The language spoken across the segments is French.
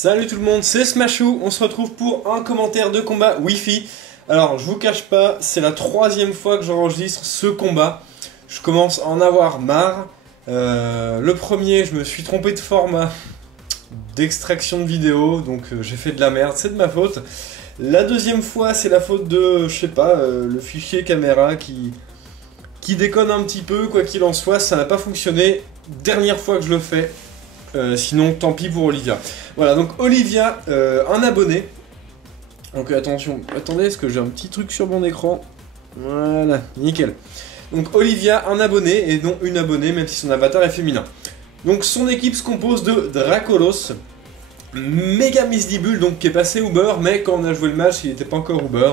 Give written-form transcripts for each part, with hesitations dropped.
Salut tout le monde, c'est Smashou, on se retrouve pour un commentaire de combat Wi-Fi. Alors je vous cache pas, c'est la troisième fois que j'enregistre ce combat. Je commence à en avoir marre. Le premier, je me suis trompé de format d'extraction de vidéo, donc j'ai fait de la merde, c'est de ma faute. La deuxième fois, c'est la faute de, je sais pas, le fichier caméra qui déconne un petit peu, quoi qu'il en soit, ça n'a pas fonctionné. Dernière fois que je le fais. Sinon, tant pis pour Olivia. Voilà, donc Olivia, un abonné. Donc attention, attendez, est-ce que j'ai un petit truc sur mon écran? Voilà, nickel. Donc Olivia, un abonné, et non une abonnée, même si son avatar est féminin. Donc son équipe se compose de Dracolos, Mega Misdibule, donc qui est passé Uber, mais quand on a joué le match, il n'était pas encore Uber.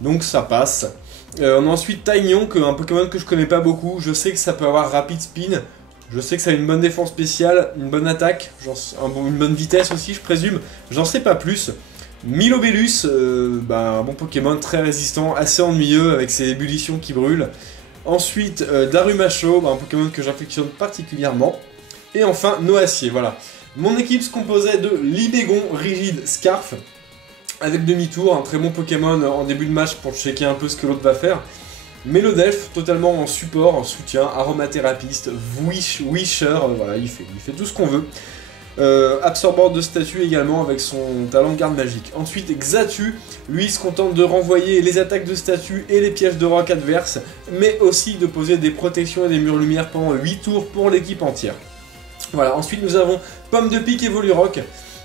Donc ça passe. On a ensuite Taignon, un Pokémon que je connais pas beaucoup. Je sais que ça peut avoir Rapid Spin. Je sais que ça a une bonne défense spéciale, une bonne attaque, une bonne vitesse aussi, je présume. J'en sais pas plus. Milobellus, un bon Pokémon très résistant, assez ennuyeux avec ses ébullitions qui brûlent. Ensuite, Darumacho, un Pokémon que j'affectionne particulièrement. Et enfin, Noacier, voilà. Mon équipe se composait de Libégon, Rigide, Scarf, avec demi-tour, un très bon Pokémon en début de match pour checker un peu ce que l'autre va faire. Mélodelf, totalement en support, en soutien, aromathérapiste, Wisher, voilà, il fait tout ce qu'on veut. Absorbeur de statut également avec son talent de garde magique. Ensuite, Xatu, lui, se contente de renvoyer les attaques de statut et les pièges de roc adverses, mais aussi de poser des protections et des murs lumière pendant 8 tours pour l'équipe entière. Voilà, ensuite nous avons Pomme de Pique Evolurock,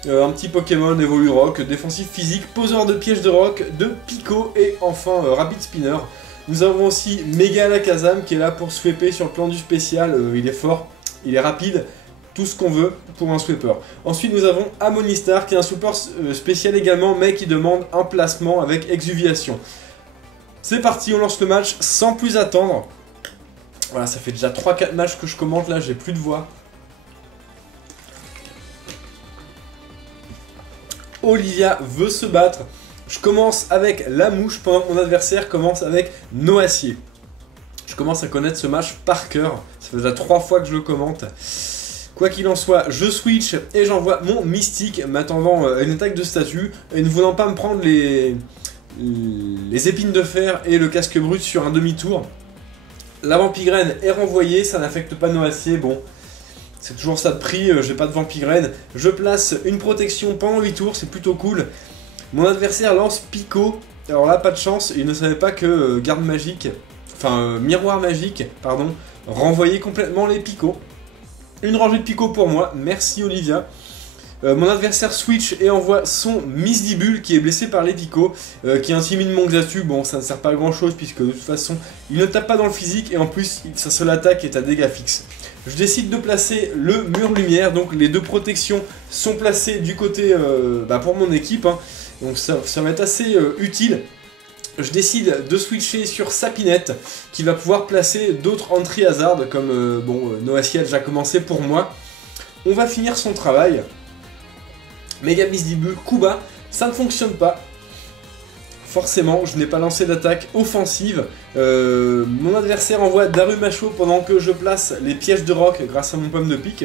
un petit Pokémon Evolurock, défensif physique, poseur de pièges de roc, de Pico et enfin Rapid Spinner. Nous avons aussi Mega Alakazam qui est là pour sweeper sur le plan du spécial, il est fort, il est rapide, tout ce qu'on veut pour un sweeper. Ensuite nous avons Amonistar qui est un sweeper spécial également mais qui demande un placement avec exuviation. C'est parti, on lance le match sans plus attendre. Voilà, ça fait déjà 3-4 matchs que je commente là, j'ai plus de voix. Olivia veut se battre. Je commence avec la mouche pendant que mon adversaire commence avec Noacier. Je commence à connaître ce match par cœur. Ça fait déjà 3 fois que je le commente. Quoi qu'il en soit, je switch et j'envoie mon mystique, m'attendant à une attaque de statut et ne voulant pas me prendre les épines de fer et le casque brut sur un demi-tour. La Vampigraine est renvoyée, ça n'affecte pas Noacier, bon. C'est toujours ça de prix, j'ai pas de Vampigraine. Je place une protection pendant 8 tours, c'est plutôt cool. Mon adversaire lance Pico, alors là pas de chance, il ne savait pas que garde magique, miroir magique, pardon, renvoyait complètement les Pico. Une rangée de Pico pour moi, merci Olivia. Mon adversaire switch et envoie son Misdibule qui est blessé par les Pico, qui intimide mon Xatu. Bon, ça ne sert pas à grand chose puisque de toute façon il ne tape pas dans le physique et en plus sa seule attaque est à dégâts fixes. Je décide de placer le mur lumière, donc les deux protections sont placées du côté pour mon équipe, hein. Donc ça va être assez utile. Je décide de switcher sur Sapinette qui va pouvoir placer d'autres entry hazard comme Noacier a déjà commencé pour moi. On va finir son travail. Mega Misdibule, coup bas, ça ne fonctionne pas. Forcément, je n'ai pas lancé d'attaque offensive. Mon adversaire envoie Darumacho pendant que je place les pièges de roc grâce à mon Pomme de Pique.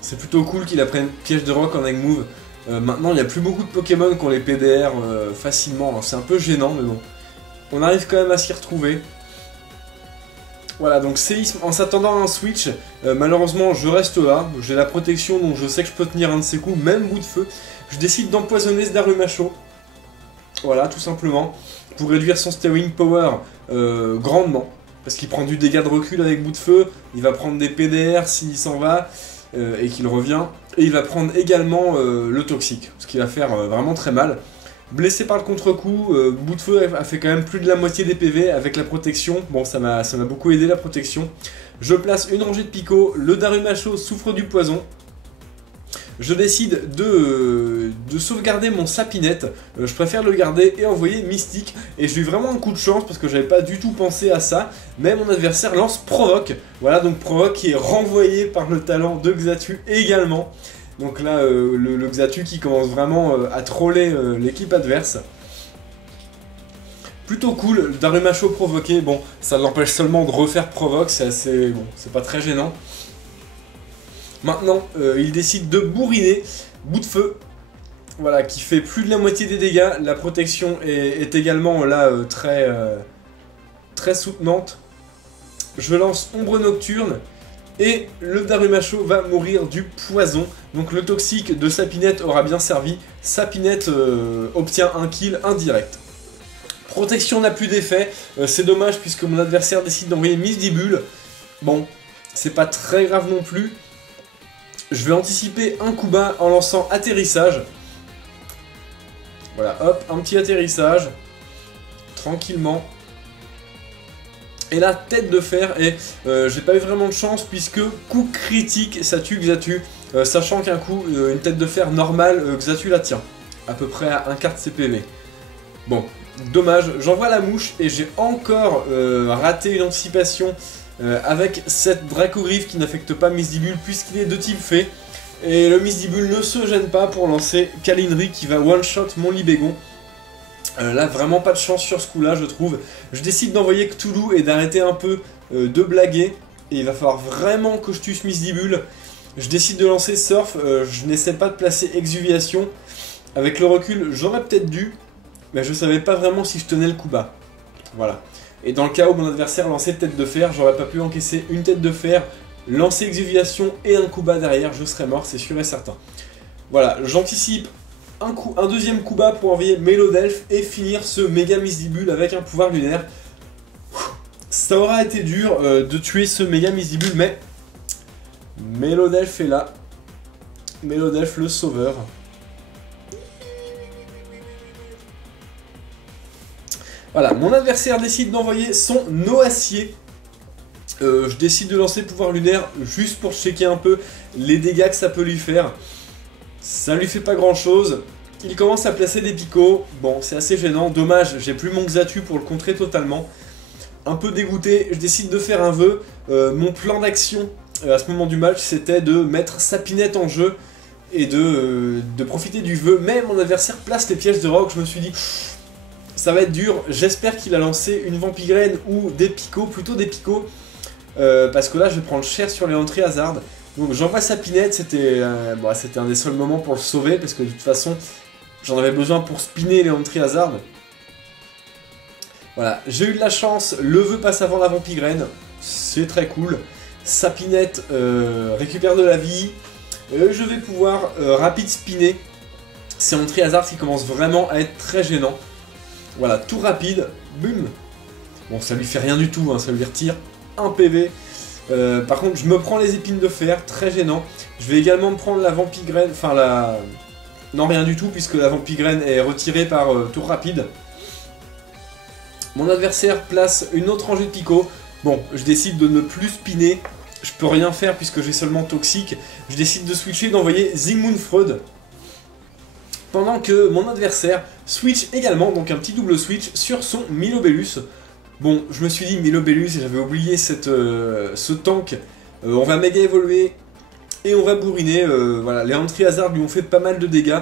C'est plutôt cool qu'il apprenne piège de roc en egg move. Maintenant, il n'y a plus beaucoup de Pokémon qui ont les PDR facilement. C'est un peu gênant, mais bon. On arrive quand même à s'y retrouver. Voilà, donc séisme en s'attendant à un switch. Malheureusement, je reste là. J'ai la protection, donc je sais que je peux tenir un de ses coups, même bout de feu. Je décide d'empoisonner ce Darumacho. Voilà, tout simplement. Pour réduire son Steering Power grandement. Parce qu'il prend du dégât de recul avec bout de feu. Il va prendre des PDR s'il s'en va. Et qu'il revient, et il va prendre également le toxique, ce qui va faire vraiment très mal. Blessé par le contre-coup, bout de feu a fait quand même plus de la moitié des PV avec la protection, bon ça m'a beaucoup aidé la protection. Je place une rangée de Pico, le Darumacho souffre du poison. Je décide de sauvegarder mon Sapinette, je préfère le garder et envoyer Mystique, et j'ai eu vraiment un coup de chance parce que j'avais pas du tout pensé à ça, mais mon adversaire lance Provoque, voilà donc Provoque qui est renvoyé par le talent de Xatu également, donc là le Xatu qui commence vraiment à troller l'équipe adverse. Plutôt cool, le Darumacho provoqué, bon ça l'empêche seulement de refaire Provoque, c'est assez, bon c'est pas très gênant. Maintenant, il décide de bourriner bout de feu. Voilà, qui fait plus de la moitié des dégâts. La protection est également là très soutenante. Je lance Ombre Nocturne. Et le Darumacho va mourir du poison. Donc le toxique de Sapinette aura bien servi. Sapinette obtient un kill indirect. Protection n'a plus d'effet. C'est dommage puisque mon adversaire décide d'envoyer Misdibule. Bon, c'est pas très grave non plus. Je vais anticiper un coup bas en lançant Atterrissage. Voilà, hop, un petit atterrissage. Tranquillement. Et là, Tête de Fer, et j'ai pas eu vraiment de chance puisque coup critique, ça tue Xatu, sachant qu'un coup, une Tête de Fer normale, Xatu la tient, à peu près à un quart de ses PV. Bon, dommage, j'envoie la mouche et j'ai encore raté une anticipation avec cette Dracogriffe qui n'affecte pas Misdibule puisqu'il est de type fée. Et le Misdibule ne se gêne pas pour lancer Kalinri qui va one-shot mon Libégon. Là, vraiment pas de chance sur ce coup-là, je trouve. Je décide d'envoyer Cthulhu et d'arrêter un peu de blaguer. Et il va falloir vraiment que je tue ce Misdibule. Je décide de lancer Surf, je n'essaie pas de placer Exuviation. Avec le recul, j'aurais peut-être dû, mais je savais pas vraiment si je tenais le coup bas. Voilà. Et dans le cas où mon adversaire lançait Tête de Fer, j'aurais pas pu encaisser une Tête de Fer, lancer Exuviation et un coup bas derrière, je serais mort, c'est sûr et certain. Voilà, j'anticipe un deuxième coup bas pour envoyer Mélodelphe et finir ce méga Misdibule avec un pouvoir lunaire. Ça aura été dur de tuer ce méga Misdibule, mais Mélodelphe est là. Mélodelphe le sauveur. Voilà, mon adversaire décide d'envoyer son Noacier. Je décide de lancer pouvoir lunaire juste pour checker un peu les dégâts que ça peut lui faire. Ça lui fait pas grand chose. Il commence à placer des picots. Bon, c'est assez gênant. Dommage, j'ai plus mon Xatu pour le contrer totalement. Un peu dégoûté, je décide de faire un vœu. Mon plan d'action à ce moment du match, c'était de mettre Sapinette en jeu et de profiter du vœu. Mais mon adversaire place les pièges de roc. Je me suis dit, ça va être dur. J'espère qu'il a lancé une Vampigraine ou des picots, plutôt des picots. Parce que là, je vais prendre cher sur les entrées hasard. Donc j'envoie Sapinette, c'était un des seuls moments pour le sauver, parce que de toute façon, j'en avais besoin pour spinner les entrées hasard. Voilà, j'ai eu de la chance, le vœu passe avant la Vampigraine, c'est très cool. Sapinette récupère de la vie, je vais pouvoir rapide spinner ces entrées hasard qui commencent vraiment à être très gênants. Voilà, tout rapide, boum. Bon, ça lui fait rien du tout, hein, ça lui retire un PV. Par contre, je me prends les épines de fer, très gênant. Je vais également me prendre la Vampigraine, enfin la... Non, rien du tout, puisque la Vampigraine est retirée par tour rapide. Mon adversaire place une autre rangée de picots. Bon, je décide de ne plus spinner. Je peux rien faire puisque j'ai seulement Toxique. Je décide de switcher, d'envoyer Zygmunt Freud. Pendant que mon adversaire switch également, donc un petit double switch, sur son Milobellus. Bon, je me suis dit Milobellus et j'avais oublié ce tank. On va méga évoluer et on va bourriner. Voilà, les entrées hasard lui ont fait pas mal de dégâts.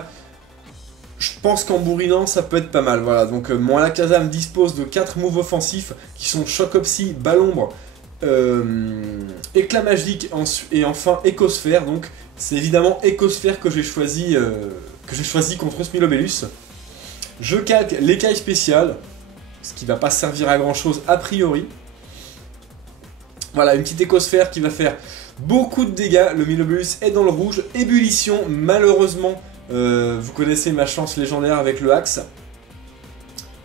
Je pense qu'en bourrinant, ça peut être pas mal. Voilà, donc mon Alakazam dispose de 4 moves offensifs qui sont Choc-Opsy, Ballombre, Éclat Magique et enfin Écosphère. Donc c'est évidemment Écosphère que j'ai choisi contre ce Milobellus. Je calque l'écaille spéciale, ce qui va pas servir à grand chose a priori. Voilà, une petite Écosphère qui va faire beaucoup de dégâts. Le Milobellus est dans le rouge. Ébullition, malheureusement. Vous connaissez ma chance légendaire avec le axe.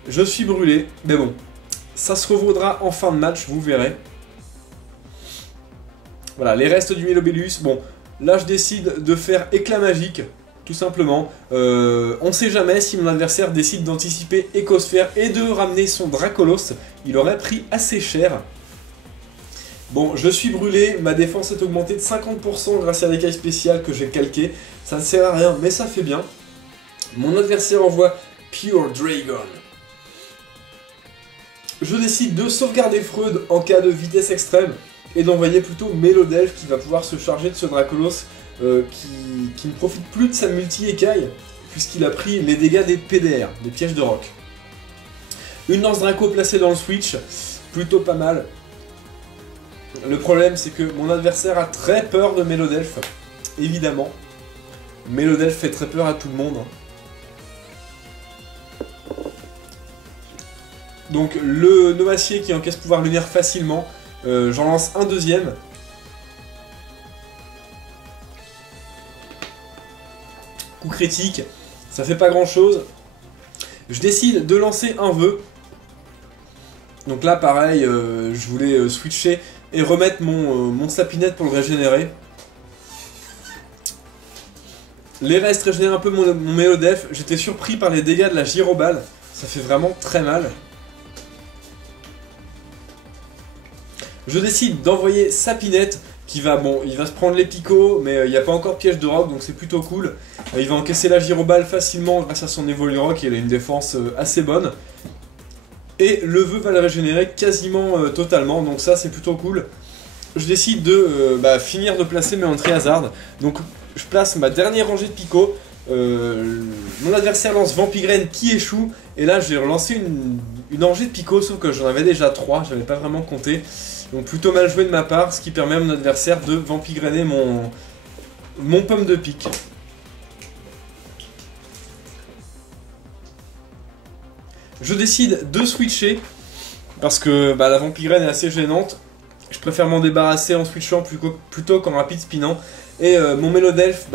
Je suis brûlé, mais bon, ça se revaudra en fin de match, vous verrez. Voilà, les restes du Milobellus. Bon, là je décide de faire éclat magique, tout simplement. On sait jamais si mon adversaire décide d'anticiper Écosphère et de ramener son Dracolos. Il aurait pris assez cher. Bon, je suis brûlé, ma défense est augmentée de 50% grâce à l'écaille spéciale que j'ai calquée. Ça ne sert à rien, mais ça fait bien. Mon adversaire envoie Pure Dragon. Je décide de sauvegarder Freud en cas de vitesse extrême et d'envoyer plutôt Mélodelphe qui va pouvoir se charger de ce Dracolos qui ne profite plus de sa multi-écaille puisqu'il a pris les dégâts des PDR, des pièges de roc. Une lance Draco placée dans le switch, plutôt pas mal. Le problème c'est que mon adversaire a très peur de Mélodelphe. évidemment. Mélodelphe fait très peur à tout le monde. Donc le Noacier qui encaisse pouvoir lunaire facilement. J'en lance un deuxième. Coup critique, ça fait pas grand chose. Je décide de lancer un vœu. Donc là pareil, je voulais switcher et remettre mon sapinette pour le régénérer. Les restes régénèrent un peu mon Mélodelphe. J'étais surpris par les dégâts de la gyroballe. Ça fait vraiment très mal. Je décide d'envoyer Sapinette qui va, bon, il va se prendre les picots, mais il n'y a pas encore de piège de rock, donc c'est plutôt cool. Il va encaisser la gyroballe facilement grâce à son évolu rock, il a une défense assez bonne. Et le vœu va le régénérer quasiment totalement, donc ça c'est plutôt cool. Je décide de finir de placer mes entrées hasard. Donc je place ma dernière rangée de picots. Mon adversaire lance Vampigraine qui échoue. Et là j'ai relancé une rangée de picots, sauf que j'en avais déjà 3, j'avais pas vraiment compté. Donc plutôt mal joué de ma part, ce qui permet à mon adversaire de vampigrainer mon pomme de pique. Je décide de switcher, parce que la vampigraine est assez gênante. Je préfère m'en débarrasser en switchant plutôt qu'en rapide spinant. Et mon Mélodelphe,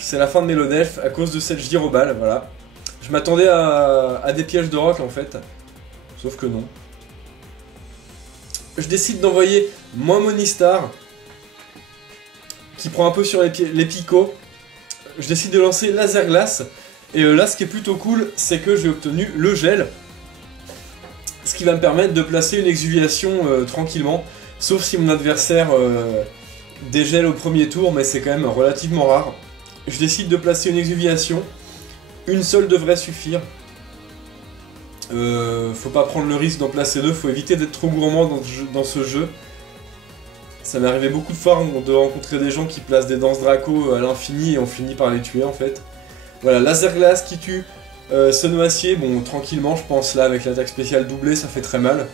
c'est la fin de Mélodelphe à cause de cette gyroballe, voilà. Je m'attendais à des pièges de rock en fait, sauf que non. Je décide d'envoyer mon Monistar, qui prend un peu sur les picots. Je décide de lancer Laser Glace. Et là, ce qui est plutôt cool, c'est que j'ai obtenu le gel. Ce qui va me permettre de placer une exuviation tranquillement. Sauf si mon adversaire dégèle au premier tour, mais c'est quand même relativement rare. Je décide de placer une exuviation. Une seule devrait suffire. Faut pas prendre le risque d'en placer deux, faut éviter d'être trop gourmand dans ce jeu. Ça m'est arrivé beaucoup de fois de rencontrer des gens qui placent des danses Draco à l'infini et on finit par les tuer en fait. Voilà, Laser Glace qui tue ce Noacier, bon tranquillement je pense là avec l'attaque spéciale doublée ça fait très mal.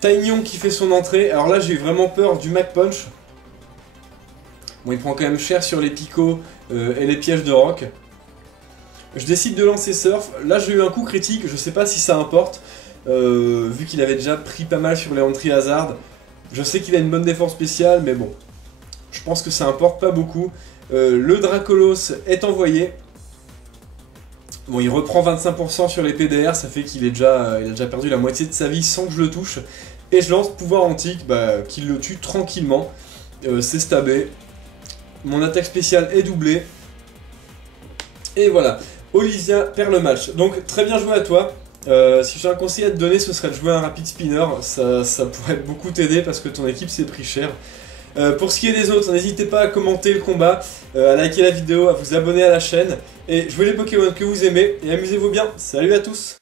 Taignon qui fait son entrée, alors là j'ai eu vraiment peur du Mac Punch. Bon il prend quand même cher sur les picots et les pièges de rock. Je décide de lancer Surf, là j'ai eu un coup critique, je sais pas si ça importe, vu qu'il avait déjà pris pas mal sur les entries hasard. Je sais qu'il a une bonne défense spéciale, mais bon, je pense que ça importe pas beaucoup. Le Dracolos est envoyé. Bon, il reprend 25% sur les PDR, ça fait qu'il il a déjà perdu la moitié de sa vie sans que je le touche. Et je lance pouvoir antique, qui le tue tranquillement. C'est stabé. Mon attaque spéciale est doublée. Et voilà. Olisia perd le match. Donc très bien joué à toi. Si j'ai un conseil à te donner, ce serait de jouer un rapide spinner. Ça pourrait beaucoup t'aider parce que ton équipe s'est pris cher. Pour ce qui est des autres, n'hésitez pas à commenter le combat, à liker la vidéo, à vous abonner à la chaîne. Et jouez les Pokémon que vous aimez et amusez-vous bien. Salut à tous!